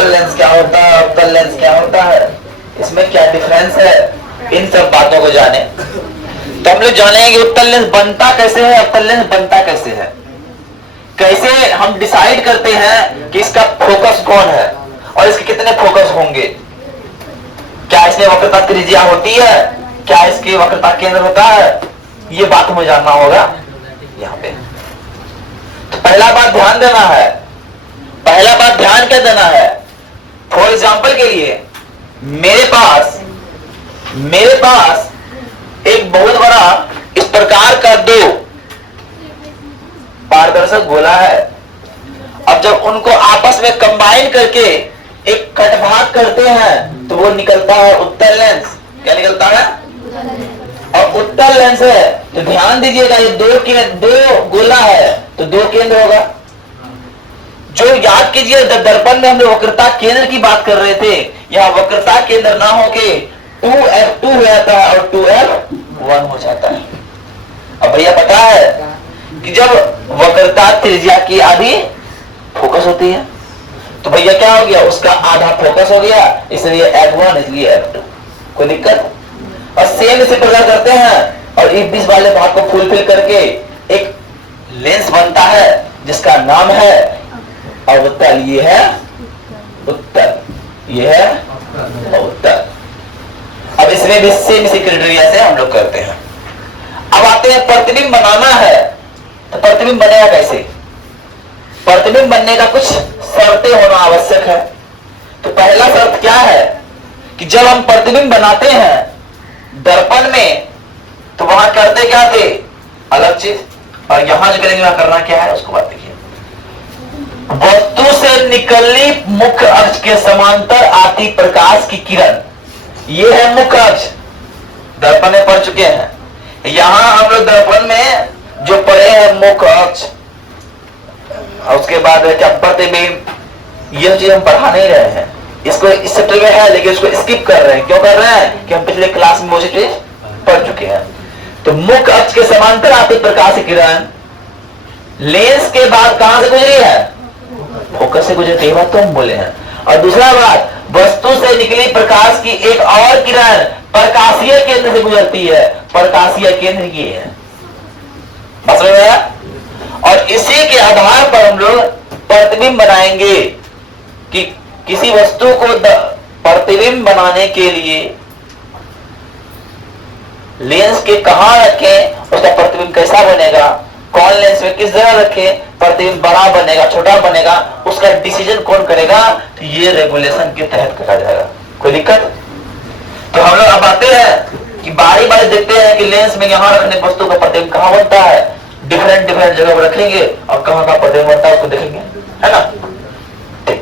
Focal lens क्या होता है, अवतल लेंस क्या होता है, इसमें क्या डिफरेंस है, इन सब बातों को जाने तो हम लोग जानेंगे उत्तल लेंस बनता कैसे है, अवतल लेंस बनता कैसे है, कैसे हम डिसाइड करते हैं कि इसका फोकस कौन है और इसके कितने फोकस होंगे, क्या इसमें वक्रता त्रिज्या होती है, क्या इसकी वक्रता केंद्र होता है, ये बात हमें जानना होगा यहाँ पे। तो पहला बात ध्यान देना है, पहला बात ध्यान क्या देना है, फॉर एग्जाम्पल के लिए मेरे पास एक बहुत बड़ा इस प्रकार का दो पारदर्शक गोला है। अब जब उनको आपस में कंबाइन करके एक कटभाग करते हैं तो वो निकलता है उत्तल लेंस। क्या निकलता है? और उत्तल लेंस है तो ध्यान दीजिएगा, ये दो गोला है तो दो केंद्र होगा। जो याद कीजिए दर्पण में हम लोग वक्रता केंद्र की बात कर रहे थे, यहाँ वक्रता केंद्र ना होके 2f2 हो जाता है और 2f1 हो जाता है। अब भैया पता है कि जब वक्रता त्रिज्या की आधी फोकस होती है तो भैया क्या हो गया, उसका आधा फोकस हो गया, इसलिए f1 इसलिए f2, कोई दिक्कत। और सेम इसे प्रकार करते हैं और इस बीच वाले भाग को फुलफिल करके एक लेंस बनता है जिसका नाम है अवतल। ये है उत्तल, ये है अवतल। अब इसमें भी सेम इसी क्राइटेरिया से हम लोग करते हैं। अब आते हैं प्रतिबिंब बनाना है तो प्रतिबिंब बनेगा कैसे। प्रतिबिंब बनने का कुछ शर्तें होना आवश्यक है। तो पहला शर्त क्या है कि जब हम प्रतिबिंब बनाते हैं दर्पण में तो वहां करते क्या थे, अलग चीज, और यहां जो करेंगे वहां करना क्या है उसको बात देखिए। वस्तु से निकलनी मुख्य अक्ष के समांतर आती प्रकाश की किरण, ये है मुख्य अक्ष, दर्पण में पढ़ चुके हैं। यहां हम लोग दर्पण में जो पढ़े हैं मुख्य अक्ष, और उसके बाद क्या प्रतिबिंब, ये चीज हम पढ़ा नहीं रहे हैं। इसको इस चैप्टर में है लेकिन इसको स्किप कर रहे हैं। क्यों कर रहे हैं कि हम पिछले क्लास में वो चीज पढ़ चुके हैं। तो मुख्य अक्ष के समांतर आती प्रकाश की किरण लेंस के बाद कहां से गुजरी है, फोकस से गुजरती है, बात तो हम बोले हैं। और दूसरा बात, वस्तु से निकली प्रकाश की एक और किरण प्रकाशीय केंद्र से गुजरती है, प्रकाशीय केंद्र ये है, समझ में आया? और इसी के आधार पर हम लोग प्रतिबिंब बनाएंगे कि किसी वस्तु को प्रतिबिंब बनाने के लिए लेंस के कहां रखें, उसका प्रतिबिंब कैसा बनेगा, कौन लेंस में किस जगह रखें, प्रतिबिंब बड़ा बनेगा छोटा बनेगा, उसका डिसीजन कौन करेगा, तो ये रेगुलेशन के तहत करा जाएगा। कोई दिक्कत? तो हम लोग अब आते हैं कि बारी बारी देखते हैं कि लेंस में यहां रखने वस्तु का प्रतिबिंब कहां बनता है, डिफरेंट जगह पर रखेंगे और कहां का प्रतिबिंब बनता है उसको देखेंगे, है ना। ठीक,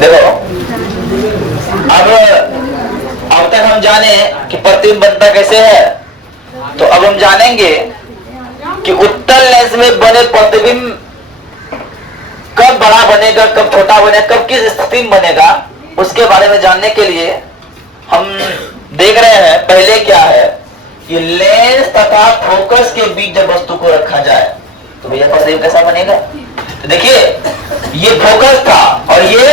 देखो अब तक हम जाने कि प्रतिबिंब बनता कैसे है, तो अब हम जानेंगे कि उत्तल लेंस में बने प्रतिबिंब कब बड़ा बनेगा, कब छोटा बनेगा, कब किस स्थिति में बनेगा, उसके बारे में जानने के लिए हम देख रहे हैं पहले क्या है कि लेंस तथा फोकस के बीच जब वस्तु को रखा जाए तो भैया प्रतिबिंब कैसा बनेगा। तो देखिए ये फोकस था और ये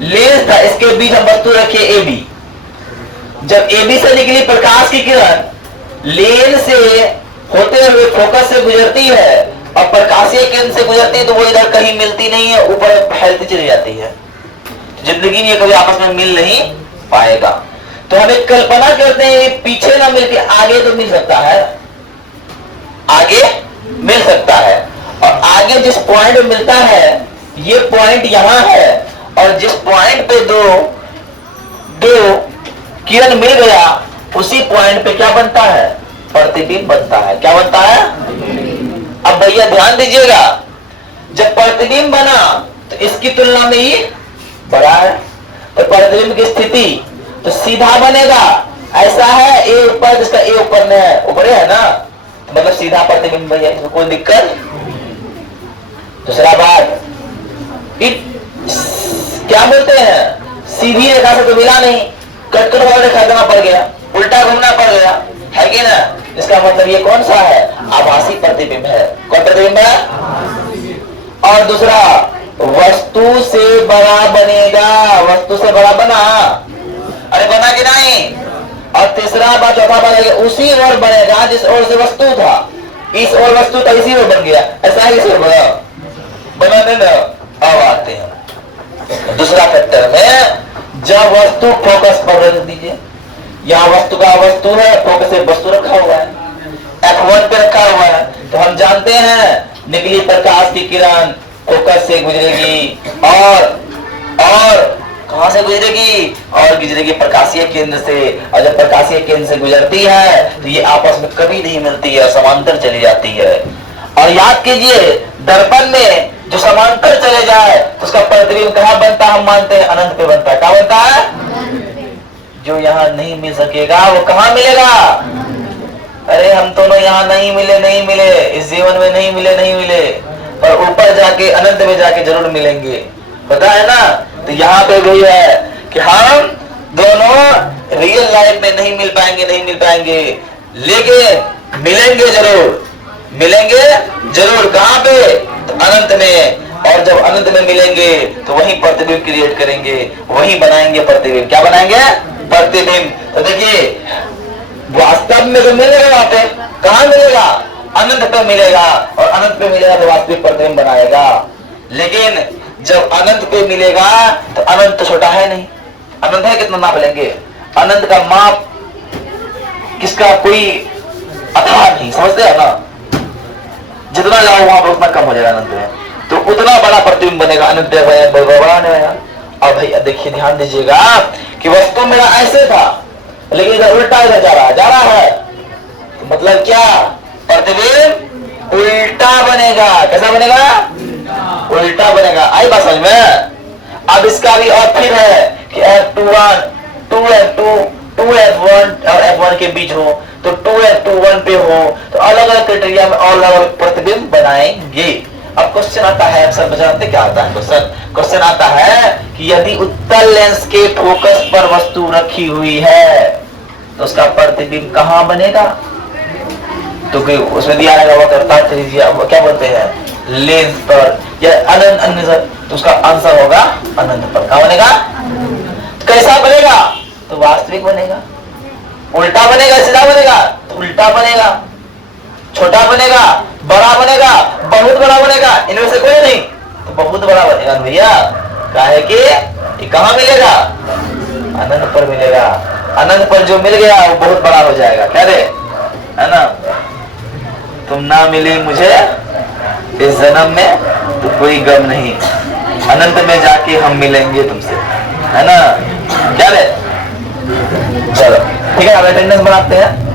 लेंस था, इसके बीच हम वस्तु रखिए AB। जब AB से निकली प्रकाश की किरण लेंस से होते हुए फोकस से गुजरती है और प्रकाशीय केंद्र से गुजरती है तो वो इधर कहीं मिलती नहीं है, ऊपर फैलती चली जाती है, जिंदगी में कभी आपस में मिल नहीं पाएगा। तो हम एक कल्पना करते हैं पीछे ना मिलके आगे तो मिल सकता है, आगे मिल सकता है, और आगे जिस पॉइंट में मिलता है ये पॉइंट यहां है, और जिस पॉइंट पे दो किरण मिल गया उसी पॉइंट पे क्या बनता है, प्रतिबिंब बनता है। क्या बनता है? अब भैया ध्यान दीजिएगा, जब प्रतिबिंब बना तो इसकी तुलना में ये बड़ा है, तो प्रतिबिंब की स्थिति तो सीधा बनेगा, ऐसा है ए ऊपर, जिसका ए ऊपर में है, ऊपर है ना, तो मतलब सीधा प्रतिबिंब भैया, इसमें कोई दिक्कत। दूसरा बात, क्या बोलते हैं, सीधी रेखा से तो मिला नहीं, कटकट वाला रेखा देना पड़ गया, उल्टा घूमना पड़ गया, है कि ना। इसका मतलब ये कौन सा है, आभासी प्रतिबिंब है। कौन प्रतिबिंब है? और दूसरा वस्तु से बड़ा बनेगा। वस्तु से बड़ा बना, अरे बना कि नहीं। और तीसरा बात, चौथा बात है उसी ओर बनेगा जिस ओर से वस्तु था। इस ओर वस्तु था, इसी ओर बन गया। ऐसा ही से बना ना। अब आते हैं दूसरा फैक्टर में, जब वस्तु फोकस पर रख दीजिए। यहाँ वस्तु का वस्तु है, फोकस से वस्तु रखा हुआ है, F1 पे रखा हुआ है। तो हम जानते हैं निकली प्रकाश की किरण फोकस से गुजरेगी और कहां से गुजरेगी, और गुजरेगी प्रकाशीय केंद्र से। और जब प्रकाशीय केंद्र से गुजरती है तो ये आपस में कभी नहीं मिलती है, समांतर चली जाती है। और याद कीजिए, दर्पण में जो समांतर चले जाए तो उसका प्रतिबिंब कहां बनता है, हम मानते हैं अनंत पे बनता है। क्या बनता है? जो यहाँ नहीं मिल सकेगा वो कहां मिलेगा? अरे हम दोनों यहाँ नहीं मिले, इस जीवन में नहीं मिले, पर ऊपर जाके अनंत में जाके जरूर मिलेंगे, पता है ना। तो यहाँ पे वही है कि हम दोनों रियल लाइफ में नहीं मिल पाएंगे, लेकिन मिलेंगे जरूर। कहाँ पे? तो अनंत में। और जब अनंत में मिलेंगे तो वही प्रतिबिंब क्रिएट करेंगे, वही बनाएंगे प्रतिबिंब। क्या बनाएंगे? प्रतिबिंब। तो देखिए, वास्तव में तो मिलेगा, वहां पे कहां मिलेगा? अनंत पे मिलेगा, और अनंत पे मिलेगा तो वास्तविक प्रतिबिंब बनाएगा। लेकिन जब अनंत पे मिलेगा तो अनंत तो छोटा है नहीं। अनंत है, कितना नाप लेंगे? अनंत का माप किसका कोई अथाह नहीं, समझते हैं ना। जितना जाओ वहां पर उतना कम हो जाएगा अनंत में, तो उतना बड़ा प्रतिबिंब बनेगा, अनंत बड़ा नहीं होगा। अब भाई देखिए, ध्यान दीजिएगा कि वस्तु मेरा ऐसे था, लेकिन इधर उल्टा इधर जा रहा है। तो मतलब क्या? प्रतिबिंब उल्टा बनेगा। कैसा बनेगा? उल्टा बनेगा। आई बात समझ में? अब इसका भी और फिर है कि F21 2F1 और F1 के बीच हो, तो 2F21 पे हो, तो अलग अलग क्राइटेरिया में और अलग प्रतिबिंब बनाएंगे। अब क्वेश्चन आता है, आप सब जानते क्या आता है क्वेश्चन आता है कि यदि उत्तल लेंस के फोकस पर वस्तु रखी हुई है तो उसका प्रतिबिंब कहां बनेगा? तो उसमें दिया रहेगा वो करता क्या बोलते हैं, लेंस पर या अनंत, तो उसका आंसर होगा अनंत पर। कहां बनेगा? कैसा बनेगा? तो वास्तविक बनेगा। उल्टा बनेगा, सीधा बनेगा? तो उल्टा बनेगा। छोटा बनेगा, बड़ा बनेगा, बहुत बड़ा बनेगा, इनमें से कोई नहीं, तो बहुत बड़ा बनेगा भैया। काहे कि ये कहां मिलेगा? अनंत पर मिलेगा। अनंत पर जो मिल गया वो बहुत बड़ा हो जाएगा। क्या रे, है ना। तुम ना मिली मुझे इस जन्म में तो कोई गम नहीं, अनंत में जाके हम मिलेंगे तुमसे, है ना। क्या रे, चलो ठीक है, अब अटेंडेंस बनाते हैं।